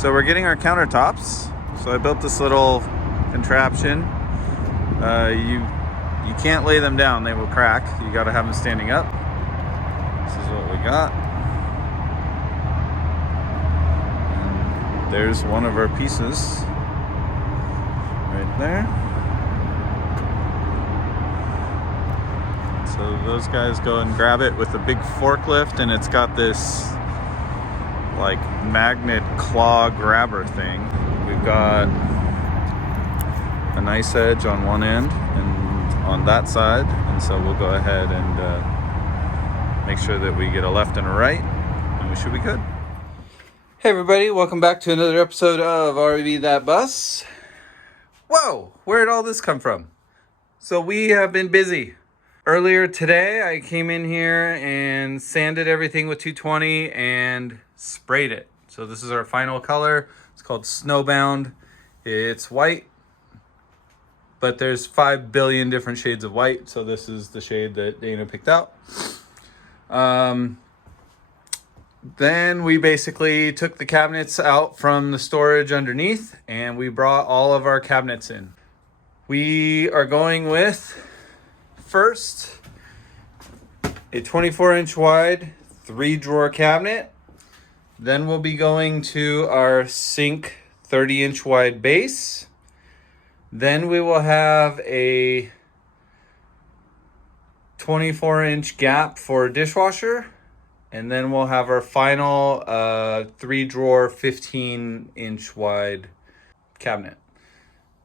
So we're getting our countertops. So I built this little contraption. You can't lay them down, they will crack. You got to have them standing up. This is what we got. And there's one of our pieces right there. So those guys go and grab it with a big forklift, and it's got this like magnet claw grabber thing. We've got a nice edge on one end and on that side, and so we'll go ahead and make sure that we get a left and a right, and we should be good. Hey everybody, welcome back to another episode of RV That Bus. Whoa, where did all this come from? So we have been busy. Earlier today, I came in here and sanded everything with 220 and sprayed it. So this is our final color. It's called Snowbound. It's white, but there's 5 billion different shades of white. So this is the shade that Dana picked out. Then we basically took the cabinets out from the storage underneath, and we brought all of our cabinets in. We are going with, first, a 24-inch wide 3-drawer cabinet. Then we'll be going to our sink 30-inch wide base. Then we will have a 24-inch gap for a dishwasher. And then we'll have our final 3-drawer 15-inch wide cabinet.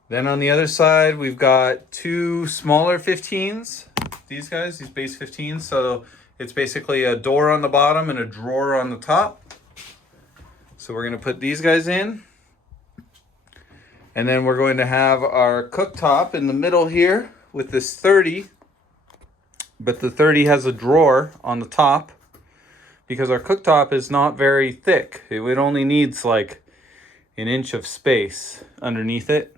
Then on the other side, we've got 2 smaller 15s. These guys, these base 15s. So it's basically a door on the bottom and a drawer on the top. So we're going to put these guys in. And then we're going to have our cooktop in the middle here with this 30. But the 30 has a drawer on the top because our cooktop is not very thick. It only needs like an inch of space underneath it.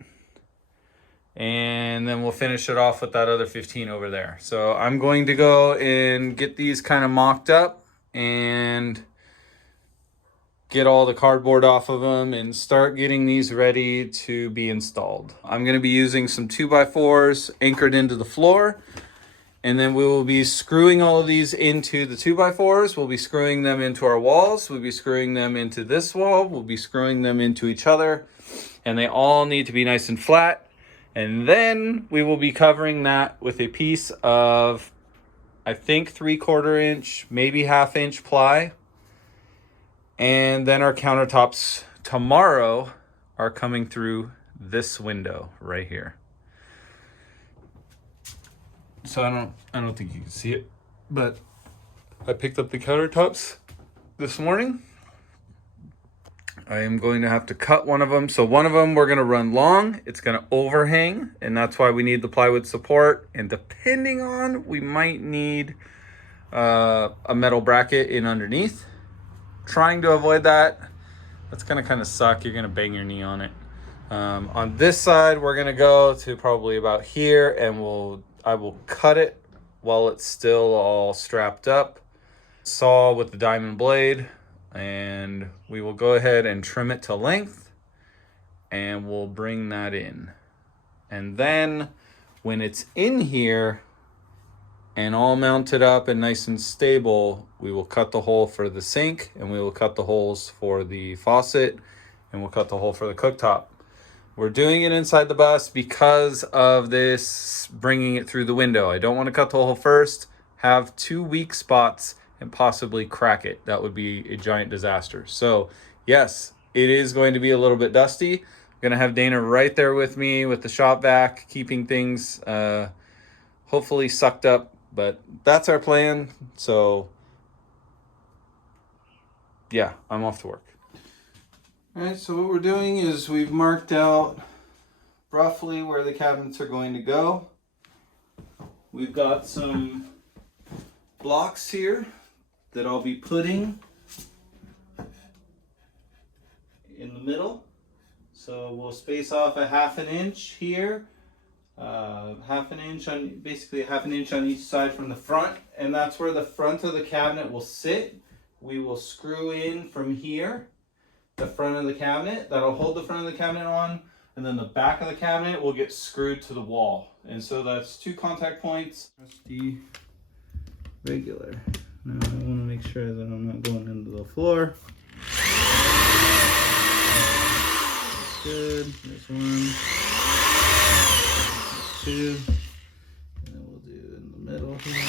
And then we'll finish it off with that other 15 over there. So I'm going to go and get these kind of mocked up and get all the cardboard off of them and start getting these ready to be installed. I'm going to be using some 2x4s anchored into the floor. And then we will be screwing all of these into the 2x4s. We'll be screwing them into our walls. We'll be screwing them into this wall. We'll be screwing them into each other. And they all need to be nice and flat. And then we will be covering that with a piece of, I think, 3/4 inch, maybe 1/2 inch ply. And then our countertops tomorrow are coming through this window right here. So I don't think you can see it, but I picked up the countertops this morning. I am going to have to cut one of them. So one of them we're going to run long. It's going to overhang, and that's why we need the plywood support. And depending on, we might need a metal bracket in underneath. Trying to avoid that. That's going to kind of suck. You're going to bang your knee on it. On this side, we're going to go to probably about here, and I will cut it while it's still all strapped up. Saw with the diamond blade. And we will go ahead and trim it to length, and we'll bring that in. And then when it's in here and all mounted up and nice and stable, we will cut the hole for the sink, and we will cut the holes for the faucet, and we'll cut the hole for the cooktop. We're doing it inside the bus because of this bringing it through the window. I don't want to cut the hole first, have 2 weak spots, and possibly crack it. That would be a giant disaster. So yes, it is going to be a little bit dusty. I'm gonna have Dana right there with me with the shop vac, keeping things hopefully sucked up, but that's our plan. So yeah, I'm off to work. All right, so what we're doing is we've marked out roughly where the cabinets are going to go. We've got some blocks here that I'll be putting in the middle. So we'll space off a 1/2 inch here, 1/2 inch on, basically 1/2 inch on each side from the front, and that's where the front of the cabinet will sit. We will screw in from here the front of the cabinet that'll hold the front of the cabinet on, and then the back of the cabinet will get screwed to the wall. And so that's 2 contact points. Trusty regular. Now I want to make sure that I'm not going into the floor. That's good. There's 1, 2, and then we'll do in the middle here.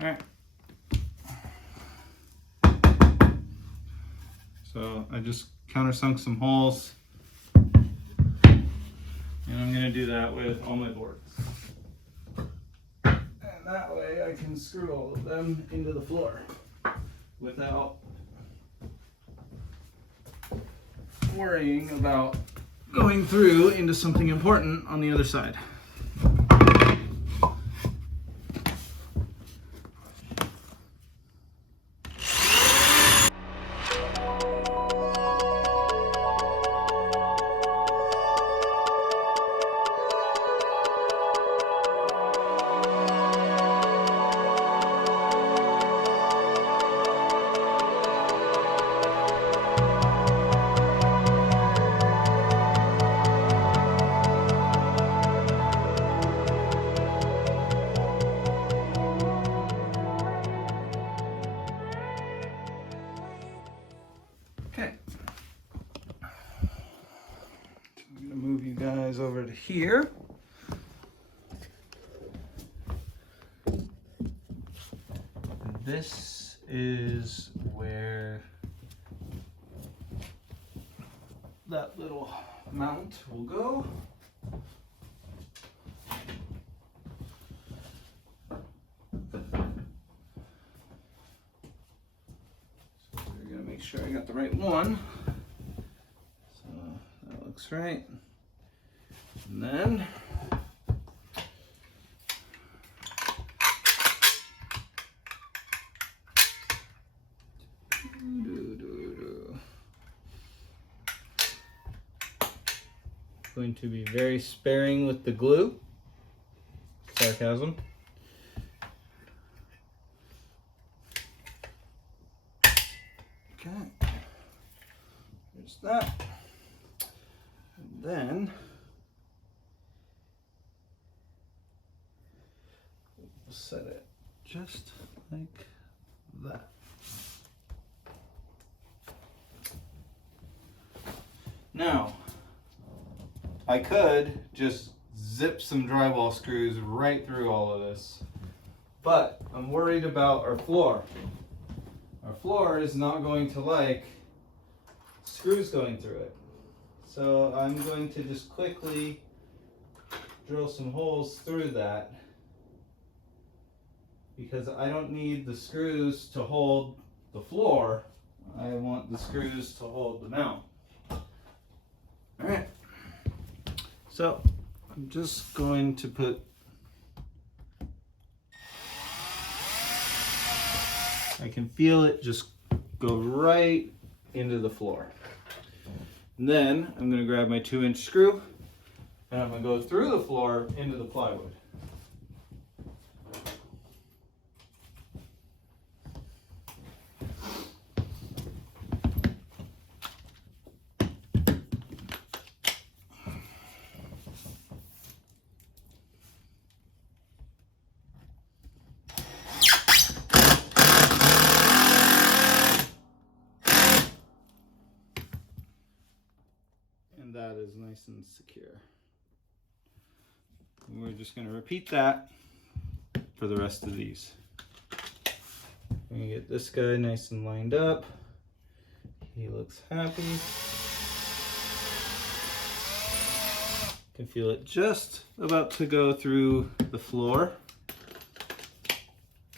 Alright. So I just countersunk some holes, and I'm going to do that with all my boards. And that way I can screw all of them into the floor without worrying about going through into something important on the other side. Okay, so I'm going to move you guys over to here. And this is where that little mount will go. Make sure I got the right one. So that looks right. And then going to be very sparing with the glue. Sarcasm. Okay, there's that. And then we'll set it just like that. Now, I could just zip some drywall screws right through all of this, but I'm worried about our floor. Our floor is not going to like screws going through it. So I'm going to just quickly drill some holes through that, because I don't need the screws to hold the floor. I want the screws to hold the mount. All right. So I'm just going to put I can feel it just go right into the floor. And then I'm going to grab my 2-inch screw and I'm going to go through the floor into the plywood. That is nice and secure. And we're just going to repeat that for the rest of these. I'm going to get this guy nice and lined up. He looks happy. Can feel it just about to go through the floor.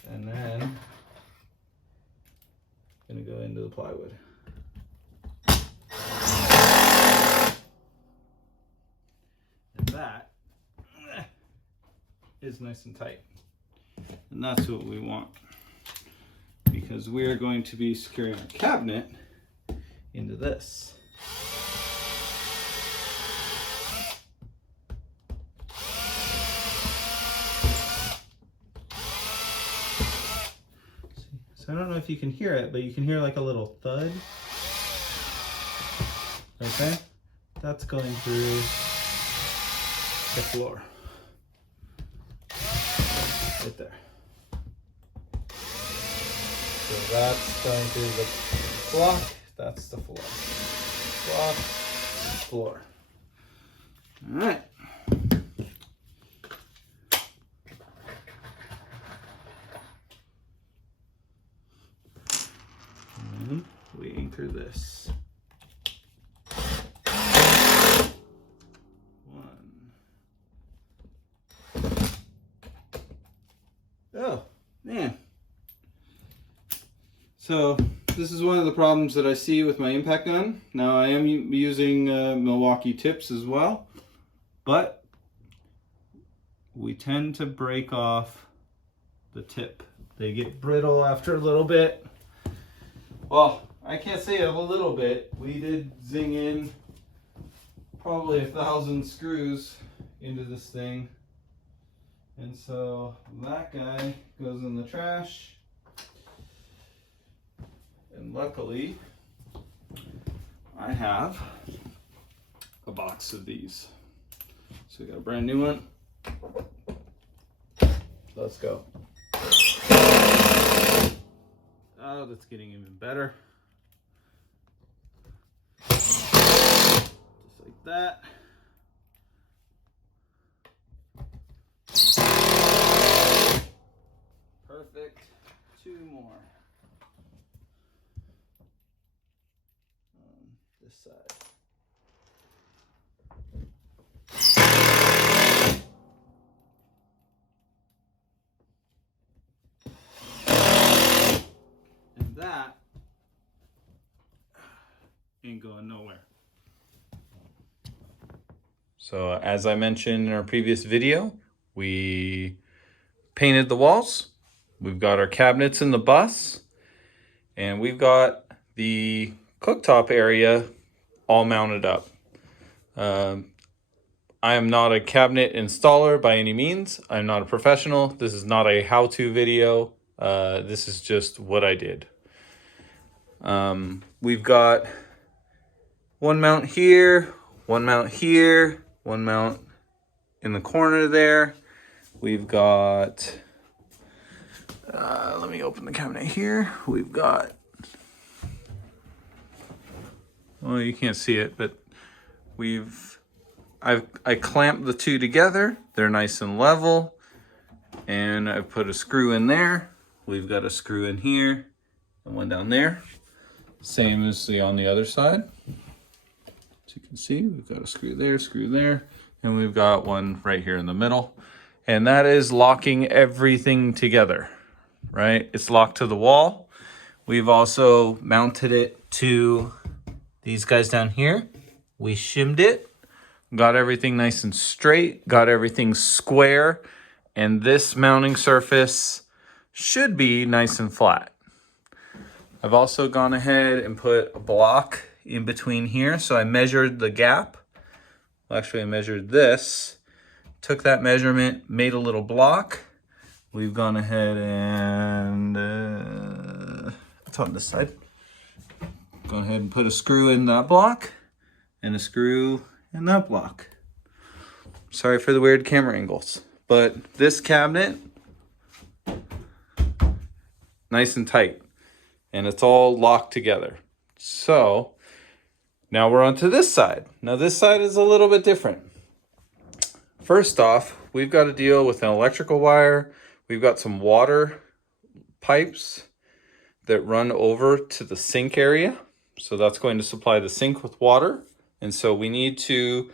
And then I'm going to go into the plywood. That is nice and tight, and that's what we want. because we are going to be securing our cabinet into this. So I don't know if you can hear it, but you can hear like a little thud. Okay, that's going through the floor. Right there. So that's going through the block, that's the floor. Block, floor. All right. And we anchor this. Oh, man. So this is one of the problems that I see with my impact gun. Now I am using Milwaukee tips as well, but we tend to break off the tip. They get brittle after a little bit. Well, I can't say a little bit. We did zing in probably 1,000 screws into this thing. And so that guy goes in the trash. And luckily, I have a box of these. So we got a brand new one. Let's go. Oh, that's getting even better. Just like that. Perfect. 2 more. On this side. And that ain't going nowhere. So as I mentioned in our previous video, we painted the walls. We've got our cabinets in the bus, and we've got the cooktop area all mounted up. I am not a cabinet installer by any means. I'm not a professional. This is not a how-to video. This is just what I did. We've got one mount here, one mount here, one mount in the corner there. We've got, let me open the cabinet here. We've got, well, you can't see it, but I clamped the two together. They're nice and level. And I put a screw in there. We've got a screw in here and one down there. Same as on the other side. As you can see, we've got a screw there, and we've got one right here in the middle. And that is locking everything together, right? It's locked to the wall. We've also mounted it to these guys down here. We shimmed it, got everything nice and straight, got everything square, and this mounting surface should be nice and flat. I've also gone ahead and put a block in between here. So I measured the gap. Well, actually, I measured this, took that measurement, made a little block. We've gone ahead and, it's on this side. Go ahead and put a screw in that block and a screw in that block. Sorry for the weird camera angles, but this cabinet, nice and tight. And it's all locked together. So now we're on to this side. Now this side is a little bit different. First off, we've got to deal with an electrical wire. We've got some water pipes that run over to the sink area. So that's going to supply the sink with water. And so we need to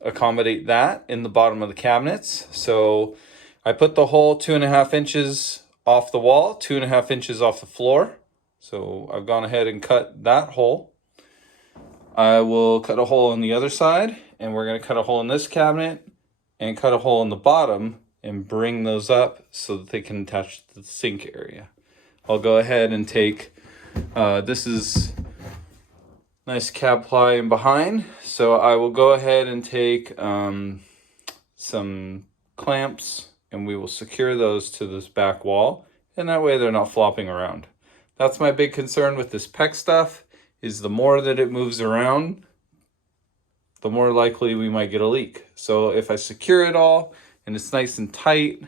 accommodate that in the bottom of the cabinets. So I put the hole 2.5 inches off the wall, 2.5 inches off the floor. So I've gone ahead and cut that hole. I will cut a hole on the other side, and we're going to cut a hole in this cabinet and cut a hole in the bottom and bring those up so that they can attach to the sink area. I'll go ahead and take, this is nice cab ply in behind. So I will go ahead and take some clamps and we will secure those to this back wall. And that way they're not flopping around. That's my big concern with this PEX stuff, is the more that it moves around, the more likely we might get a leak. So if I secure it all and it's nice and tight,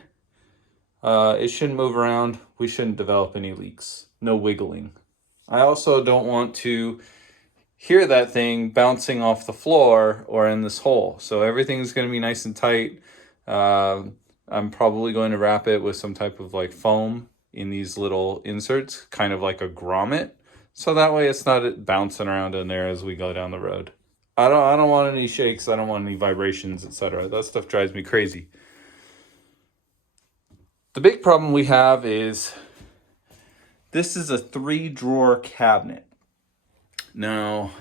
it shouldn't move around. We shouldn't develop any leaks. No wiggling. I also don't want to hear that thing bouncing off the floor or in this hole. So everything's going to be nice and tight. I'm probably going to wrap it with some type of like foam in these little inserts, kind of like a grommet. So that way it's not bouncing around in there as we go down the road. I don't want any shakes. I don't want any vibrations, etc. That stuff drives me crazy. The big problem we have is this is a 3-drawer cabinet. Now,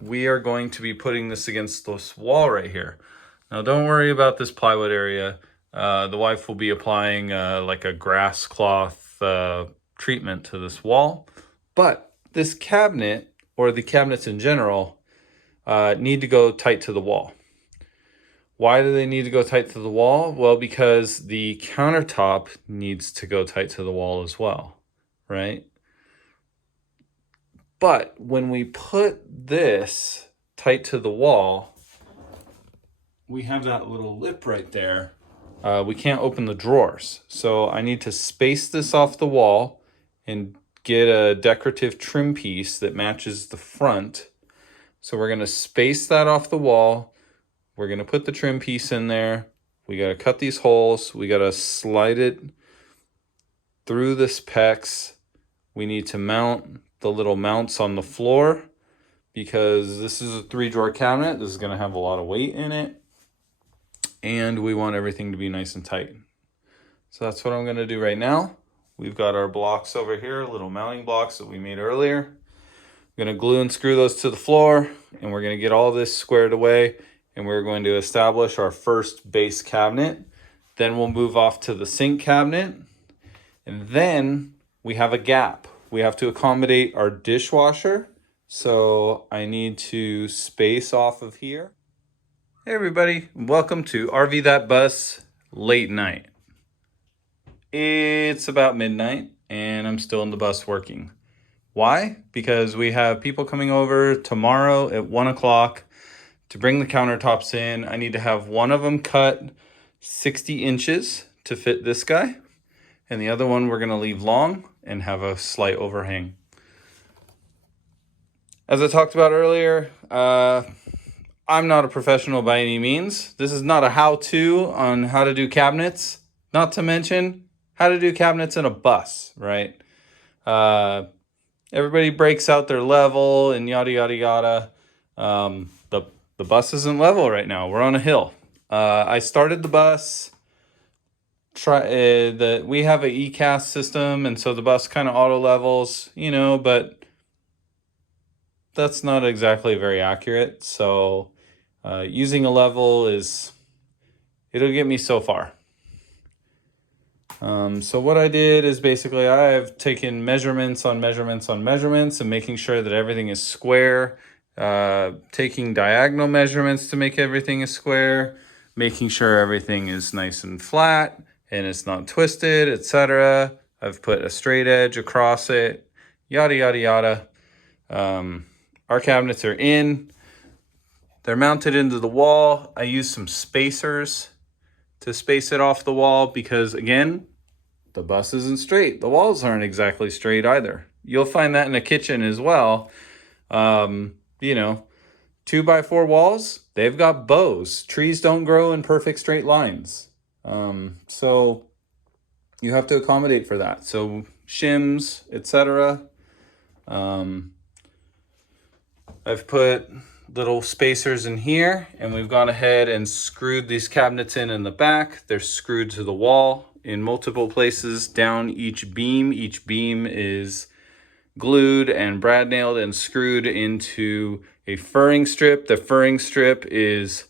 we are going to be putting this against this wall right here. Now, don't worry about this plywood area. The wife will be applying like a grass cloth treatment to this wall. But this cabinet, or the cabinets in general, need to go tight to the wall. Why do they need to go tight to the wall? Well, because the countertop needs to go tight to the wall as well, right? But when we put this tight to the wall, we have that little lip right there. We can't open the drawers. So I need to space this off the wall and get a decorative trim piece that matches the front. So we're going to space that off the wall. We're going to put the trim piece in there. We got to cut these holes. We got to slide it through this PEX. We need to mount the little mounts on the floor because this is a 3-drawer cabinet. This is going to have a lot of weight in it. And we want everything to be nice and tight. So that's what I'm going to do right now. We've got our blocks over here, little mounting blocks that we made earlier. I'm going to glue and screw those to the floor, and we're going to get all this squared away, and we're going to establish our first base cabinet. Then we'll move off to the sink cabinet, and then we have a gap. We have to accommodate our dishwasher, so I need to space off of here. Hey everybody, welcome to RV That Bus late night. It's about midnight and I'm still in the bus working. Why? Because we have people coming over tomorrow at 1 o'clock to bring the countertops in. I need to have one of them cut 60 inches to fit this guy, and the other one we're going to leave long and have a slight overhang. As I talked about earlier, I'm not a professional by any means. This is not a how-to on how to do cabinets, not to mention how to do cabinets in a bus, right? Everybody breaks out their level and yada, yada, yada. The bus isn't level right now. We're on a hill. I started the bus. We have an ECAS system, and so the bus kind of auto levels, but that's not exactly very accurate. So using a level it'll get me so far. So what I did is basically I've taken measurements on measurements on measurements and making sure that everything is square, taking diagonal measurements to make everything a square, making sure everything is nice and flat and it's not twisted, etc. I've put a straight edge across it, yada, yada, yada. Our cabinets are in. They're mounted into the wall. I use some spacers to space it off the wall because, again, the bus isn't straight. The walls aren't exactly straight either. You'll find that in a kitchen as well. 2x4 walls, they've got bows. Trees don't grow in perfect straight lines. So you have to accommodate for that. So shims, etc. I've put little spacers in here, and we've gone ahead and screwed these cabinets in the back. They're screwed to the wall in multiple places down each beam. Each beam is glued and brad nailed and screwed into a furring strip. The furring strip is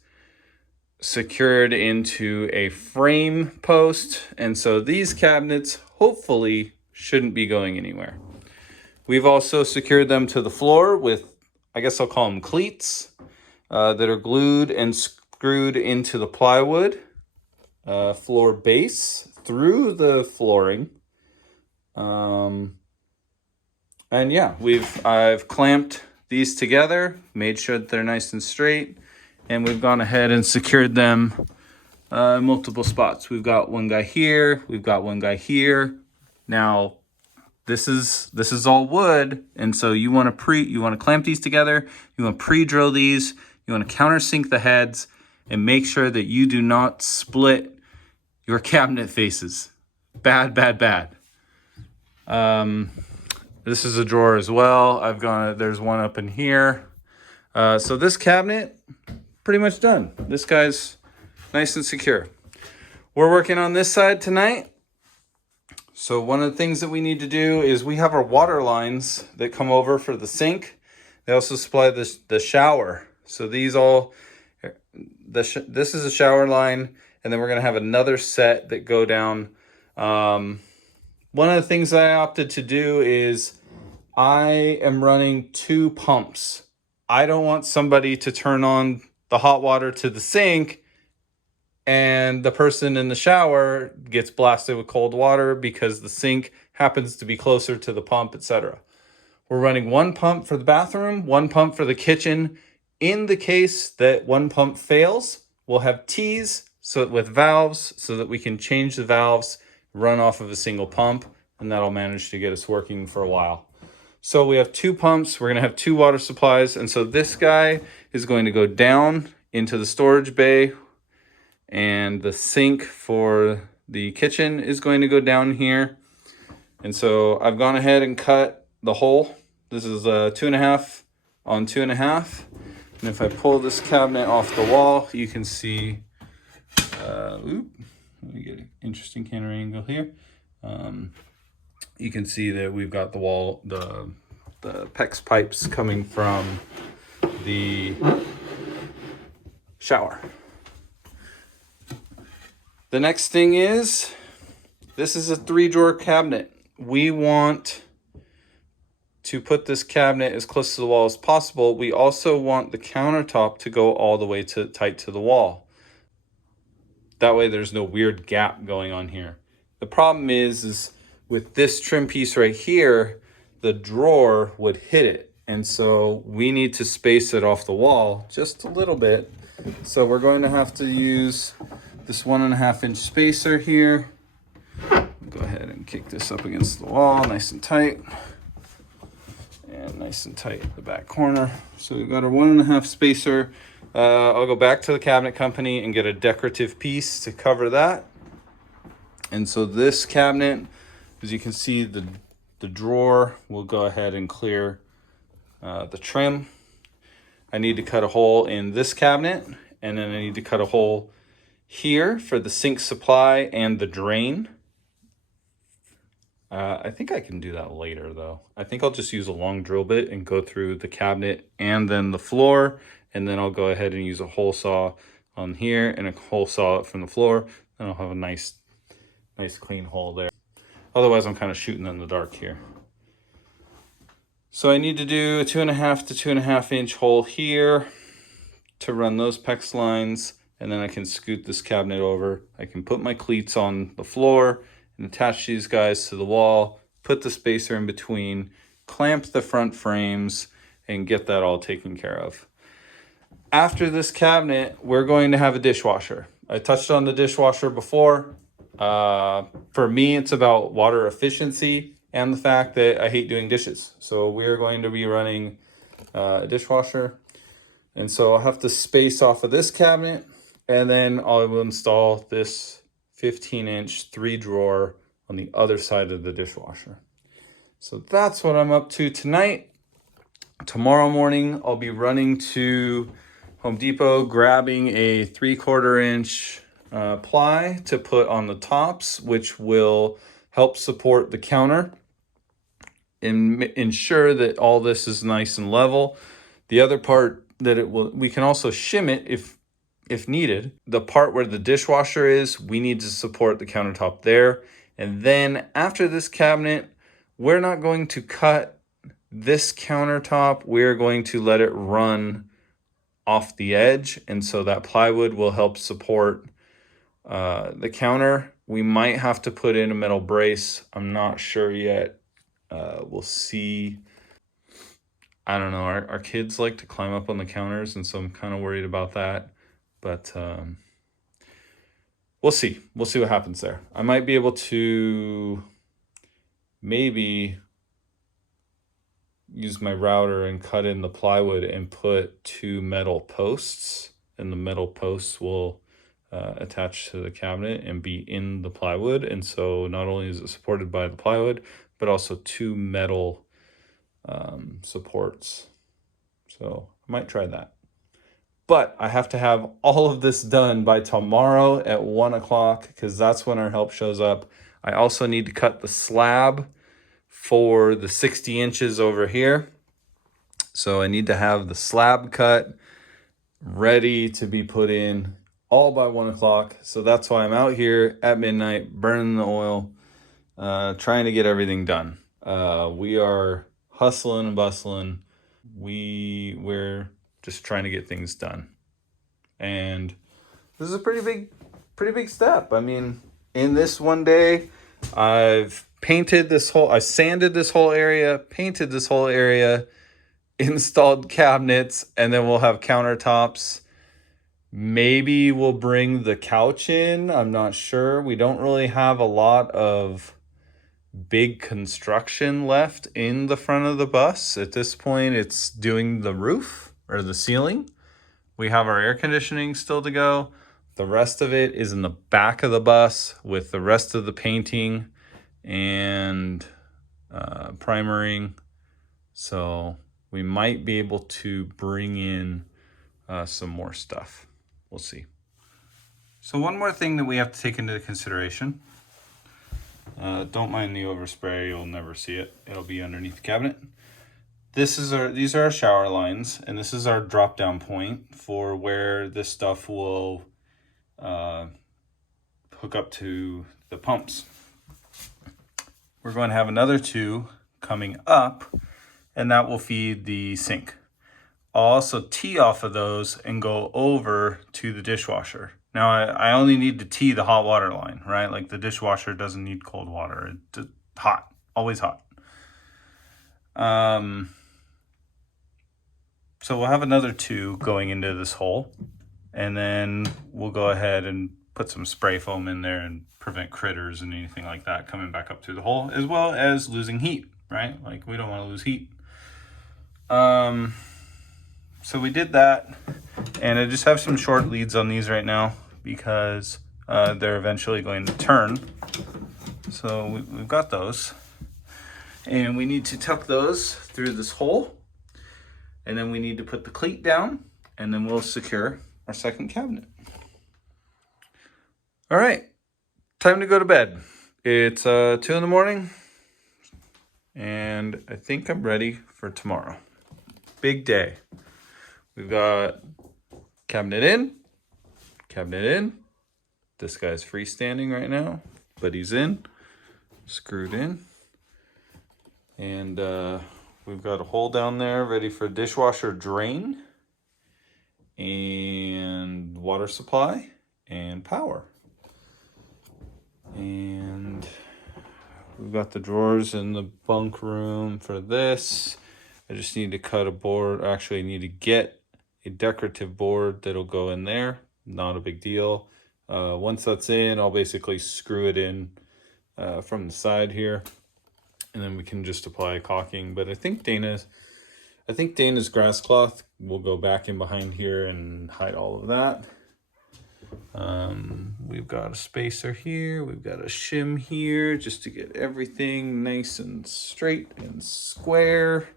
secured into a frame post, and so these cabinets hopefully shouldn't be going anywhere. We've also secured them to the floor with, I guess I'll call them cleats, that are glued and screwed into the plywood floor base through the flooring. And yeah, I've clamped these together, made sure that they're nice and straight, and we've gone ahead and secured them in multiple spots. We've got one guy here, we've got one guy here. Now, this is all wood, and so you want to clamp these together, you want to pre-drill these, you want to countersink the heads, and make sure that you do not split your cabinet faces. Bad, bad, bad. This is a drawer as well. There's one up in here. So this cabinet, pretty much done. This guy's nice and secure. We're working on this side tonight. So one of the things that we need to do is we have our water lines that come over for the sink. They also supply the shower. So this is a shower line, and then we're gonna have another set that go down. One of the things that I opted to do is I am running 2 pumps. I don't want somebody to turn on the hot water to the sink and the person in the shower gets blasted with cold water because the sink happens to be closer to the pump, etc. We're running 1 pump for the bathroom, 1 pump for the kitchen. In the case that 1 pump fails, we'll have T's with valves so that we can change the valves, run off of a single pump, and that'll manage to get us working for a while. So we have 2 pumps, we're gonna have 2 water supplies, and so this guy is going to go down into the storage bay, and the sink for the kitchen is going to go down here. And so I've gone ahead and cut the hole. This is 2.5 on 2.5. And if I pull this cabinet off the wall, you can see, let me get an interesting camera angle here. You can see that we've got the wall, the PEX pipes coming from the shower. The next thing is, this is a 3-drawer cabinet. We want to put this cabinet as close to the wall as possible. We also want the countertop to go all the way tight to the wall. That way there's no weird gap going on here. The problem is with this trim piece right here, the drawer would hit it. And so we need to space it off the wall just a little bit. So we're going to have to use this 1.5 inch spacer here. Go ahead and kick this up against the wall, nice and tight. And nice and tight at the back corner. So we've got our 1.5 spacer. I'll go back to the cabinet company and get a decorative piece to cover that. And so this cabinet, as you can see, the drawer will go ahead and clear the trim. I need to cut a hole in this cabinet, and then I need to cut a hole here for the sink supply and the drain. I think I can do that later though. I think I'll just use a long drill bit and go through the cabinet and then the floor, and then I'll go ahead and use a hole saw on here and a hole saw from the floor, and I'll have a nice clean hole there. Otherwise I'm kind of shooting in the dark here. So I need to do a 2.5 to 2.5 inch hole here to run those PEX lines, and then I can scoot this cabinet over. I can put my cleats on the floor and attach these guys to the wall, put the spacer in between, clamp the front frames, and get that all taken care of. After this cabinet, we're going to have a dishwasher. I touched on the dishwasher before. For me, it's about water efficiency and the fact that I hate doing dishes. So we're going to be running a dishwasher. And so I'll have to space off of this cabinet, and then I'll install this 15-inch 3-drawer on the other side of the dishwasher. So that's what I'm up to tonight. Tomorrow morning, I'll be running to Home Depot, grabbing a 3/4 inch ply to put on the tops, which will help support the counter and ensure that all this is nice and level. The other part that we can also shim it if needed. The part where the dishwasher is, we need to support the countertop there. And then after this cabinet, we're not going to cut this countertop. We're going to let it run off the edge. And so that plywood will help support the counter. We might have to put in a metal brace. I'm not sure yet. We'll see. I don't know. Our kids like to climb up on the counters, and so I'm kind of worried about that. But we'll see. We'll see what happens there. I might be able to maybe use my router and cut in the plywood and put 2 metal posts, and the metal posts will attach to the cabinet and be in the plywood. And so not only is it supported by the plywood, but also 2 metal supports. So I might try that. But I have to have all of this done by tomorrow at 1 o'clock because that's when our help shows up. I also need to cut the slab for the 60 inches over here. So I need to have the slab cut ready to be put in all by 1 o'clock. So that's why I'm out here at midnight, burning the oil, trying to get everything done. We are hustling and bustling. We're just trying to get things done. And this is a pretty big step. I mean, in this one day, I've sanded this whole area, painted this whole area, installed cabinets, and then we'll have countertops. Maybe we'll bring the couch in. I'm not sure. We don't really have a lot of big construction left in the front of the bus. At this point, it's doing the roof or the ceiling. We have our air conditioning still to go. The rest of it is in the back of the bus with the rest of the painting and primering. So we might be able to bring in some more stuff. We'll see. So one more thing that we have to take into consideration. Don't mind the overspray. You'll never see it. It'll be underneath the cabinet. These are our shower lines, and this is our drop down point for where this stuff will hook up to the pumps. We're going to have another 2 coming up, and that will feed the sink. I'll also tee off of those and go over to the dishwasher. Now, I only need to tee the hot water line, right? Like the dishwasher doesn't need cold water. It's hot, always hot. So we'll have another 2 going into this hole, and then we'll go ahead and put some spray foam in there and prevent critters and anything like that coming back up through the hole, as well as losing heat, right? Like we don't want to lose heat. So we did that, and I just have some short leads on these right now because they're eventually going to turn. So we've got those, and we need to tuck those through this hole. And then we need to put the cleat down, and then we'll secure our second cabinet. All right, time to go to bed. It's 2 in the morning, and I think I'm ready for tomorrow. Big day. We've got cabinet in. This guy's freestanding right now, but he's in, screwed in. And we've got a hole down there ready for dishwasher drain and water supply and power. And we've got the drawers in the bunk room for this. I just need to cut a board. Actually, I need to get a decorative board that'll go in there. Not a big deal. Once that's in, I'll basically screw it in from the side here. And then we can just apply caulking. But I think Dana's grass cloth will go back in behind here and hide all of that. We've got a spacer here. We've got a shim here just to get everything nice and straight and square.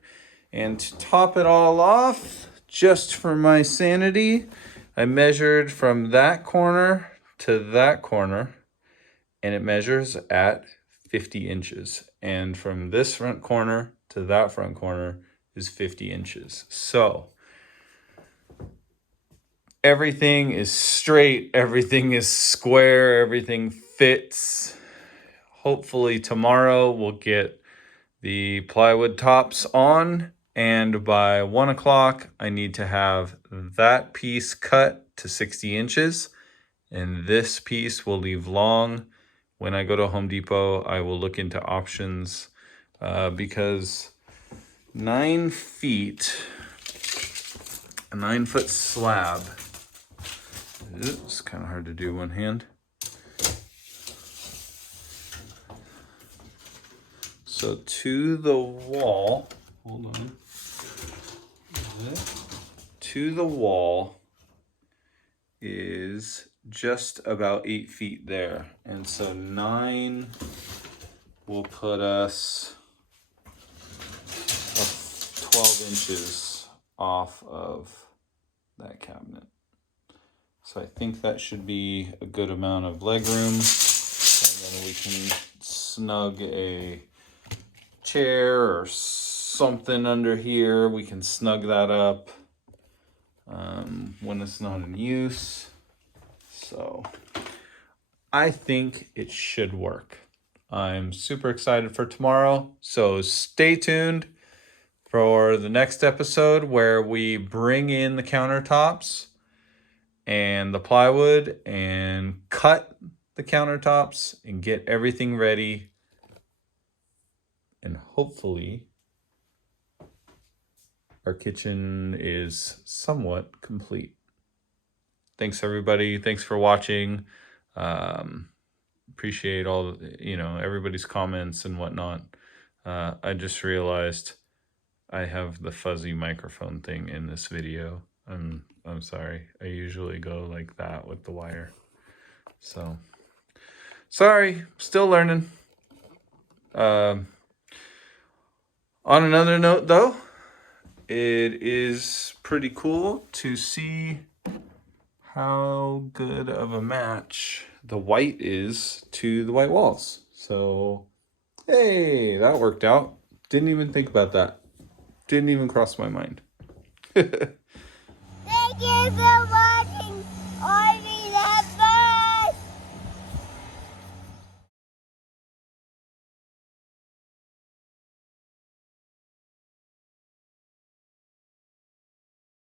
And to top it all off, just for my sanity, I measured from that corner to that corner, and it measures at 50 inches. And from this front corner to that front corner is 50 inches. So everything is straight, everything is square, everything fits. hopefully tomorrow we'll get the plywood tops on, and by 1 o'clock I need to have that piece cut to 60 inches, and this piece will leave long. When I go to Home Depot, I will look into options because 9 feet, a 9-foot slab, it's kind of hard to do one hand. So to the wall, hold on, to the wall is just about 8 feet there. And so 9 will put us 12 inches off of that cabinet. So I think that should be a good amount of leg room. And then we can snug a chair or something under here. We can snug that up when it's not in use. So I think it should work. I'm super excited for tomorrow. So stay tuned for the next episode where we bring in the countertops and the plywood and cut the countertops and get everything ready. And hopefully our kitchen is somewhat complete. Thanks everybody. Thanks for watching. Appreciate all, everybody's comments and whatnot. I just realized I have the fuzzy microphone thing in this video. I'm sorry. I usually go like that with the wire. So sorry, still learning. On another note though, it is pretty cool to see how good of a match the white is to the white walls. So, hey, that worked out. Didn't even think about that. Didn't even cross my mind. Thank you for watching.